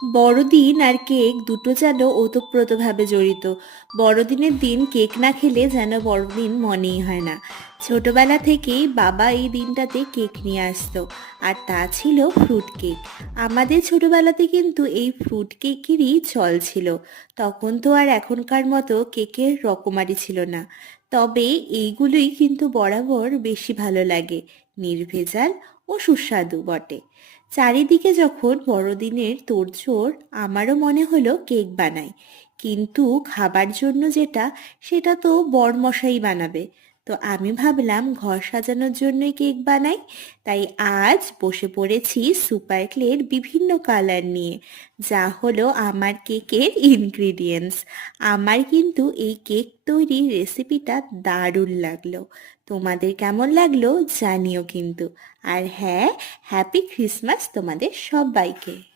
বড়দিন আর কেক দুটো যেন ওতপ্রোতভাবে জড়িত। বড়দিনের দিন কেক না খেলে যেন বড়দিন মনেই হয় না। ছোটবেলা থেকেই বাবা এই দিনটাতে কেক নিয়ে আসতো, আর তা ছিল ফ্রুট কেক। আমাদের ছোটবেলাতে কিন্তু এই ফ্রুট কেকেরই চল ছিল। তখন তো আর এখনকার মতো কেকের রকমারি ছিল না। তবে এইগুলোই কিন্তু বরাবর বেশি ভালো লাগে, নির্ভেজাল ও সুস্বাদু বটে। চারিদিকে যখন বড়দিনের তোড়জোড়, আমারও মনে হলো কেক বানাই। কিন্তু খাবার জন্য যেটা, সেটা তো বরমশাই বানাবে। তো আমি ভাবলাম ঘর সাজানোর জন্যই কেক বানাই। তাই আজ বসে পড়েছি সুপার ক্লের বিভিন্ন কালার নিয়ে, যা হলো আমার কেকের ইনগ্রিডিয়েন্টস। আমার কিন্তু এই কেক তৈরির রেসিপিটা দারুণ লাগলো। তোমাদের কেমন লাগলো জানিও কিন্তু। আর হ্যাঁ, হ্যাপি ক্রিসমাস তোমাদের সবাইকে।